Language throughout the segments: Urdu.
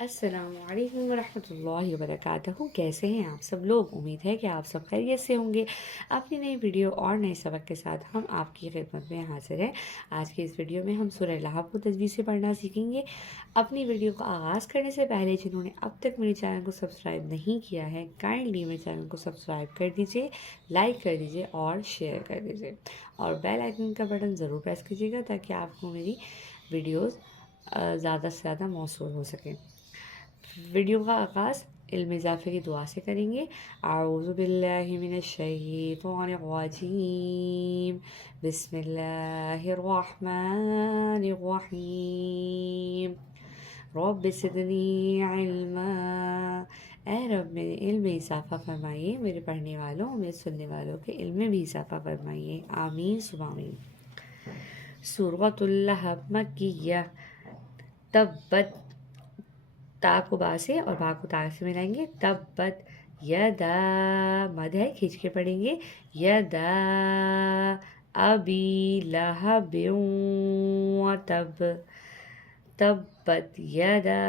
السلام علیکم ورحمۃ اللہ وبرکاتہ، کیسے ہیں آپ سب لوگ؟ امید ہے کہ آپ سب خیریت سے ہوں گے۔ اپنی نئی ویڈیو اور نئے سبق کے ساتھ ہم آپ کی خدمت میں حاضر ہیں۔ آج کی اس ویڈیو میں ہم سورہ لحب کو تجوید سے پڑھنا سیکھیں گے۔ اپنی ویڈیو کا آغاز کرنے سے پہلے جنہوں نے اب تک میرے چینل کو سبسکرائب نہیں کیا ہے، کائنڈلی میرے چینل کو سبسکرائب کر دیجیے، لائک کر دیجیے اور شیئر کر دیجیے، اور بیل آئیکن کا بٹن ضرور پریس کیجیے گا تاکہ آپ کو میری ویڈیوز زیادہ سے زیادہ موصول ہو سکیں۔ ویڈیو کا آغاز علم اضافے کی دعا سے کریں گے۔ اعوذ باللہ من الشیطان الرجیم، بسم اللہ الرحمن الرحیم، رب زدنی علما، اے رب میرے علم میں اضافہ فرمائیے، میرے پڑھنے والوں میرے سننے والوں کے علم میں بھی اضافہ فرمائیے، آمین ثم آمین۔ سورۃ اللحب مکیہ، تبت، تا کو با سے اور با کو تا سے ملائیں گے، تبت یدا، مد ہے کھینچ کے پڑھیں گے، یدا ابی لہب وتب، تبت یدا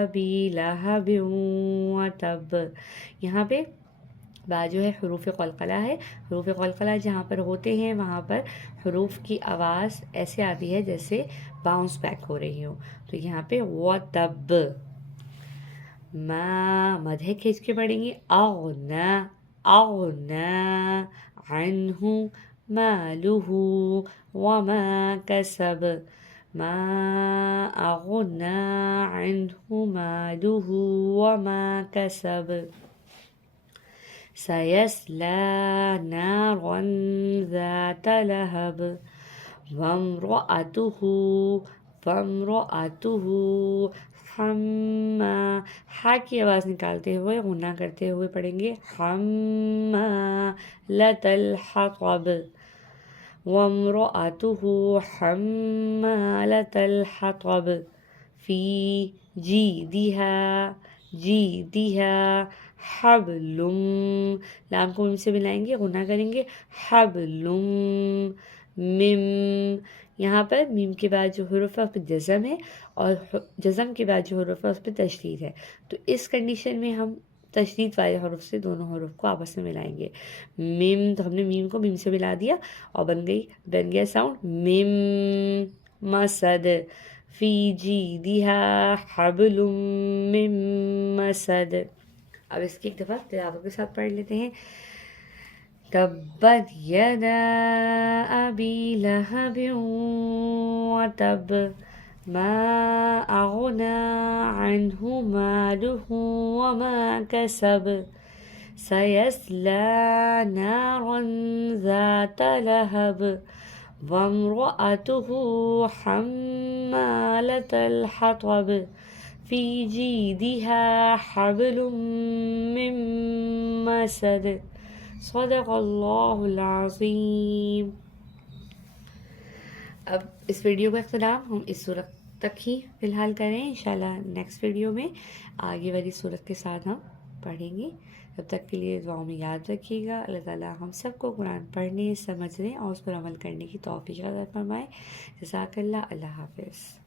ابی لہب وتب۔ یہاں پہ با جو ہے حروف قلقلہ ہے۔ حروف قلقلہ جہاں پر ہوتے ہیں وہاں پر حروف کی آواز ایسے آتی ہے جیسے باؤنس بیک ہو رہی ہو، تو یہاں پہ وتب۔ ما، مد ہے کھینچ کے پڑھیں گے، اغنا، اغنا عنہ مالہ وما کسب، ما اغنا عنہ مالہ وما کسب، سيصلى نارا ذات لهب وامرأته ہا کی آواز نکالتے ہوئے غنہ کرتے ہوئے پڑھیں گے، حمالة الحطب، وامرأته حمالة الحطب، فی جیدها حبل، لام کو میم سے ملائیں گے، غنہ کریں گے، حبل مم، یہاں پر میم کے بعد جو حروف ہے اس پہ جزم ہے، اور جزم کے بعد جو حروف ہے اس پہ تشدید ہے، تو اس کنڈیشن میں ہم تشدید والے حروف سے دونوں حروف کو آپس میں ملائیں گے۔ میم، تو ہم نے میم کو میم سے ملا دیا اور بن گیا ساؤنڈ میم مسد، فی جیدها حبل من مسد۔ اب اس کی ایک دفعہ تلاوت کے ساتھ پڑھ لیتے ہیں۔ تبت یدا ابی لہب وتب، ما اغنى عنہ مالہ وما کسب، سيصلى نارا ذات لهب وامرأته حمالة الحطب، فی جیدها حبل من مسد، صدق اللہ العظیم۔ اب اس ویڈیو کا اختتام ہم اس صورت تک ہی فی الحال کریں، انشاءاللہ نیکسٹ ویڈیو میں آگے والی صورت کے ساتھ ہم پڑھیں گے۔ تب تک کے لیے دعاؤں میں یاد رکھیے گا۔ اللہ تعالیٰ ہم سب کو قرآن پڑھنے، سمجھنے اور اس پر عمل کرنے کی توفیق عطا فرمائے۔ جزاک اللہ، اللہ حافظ۔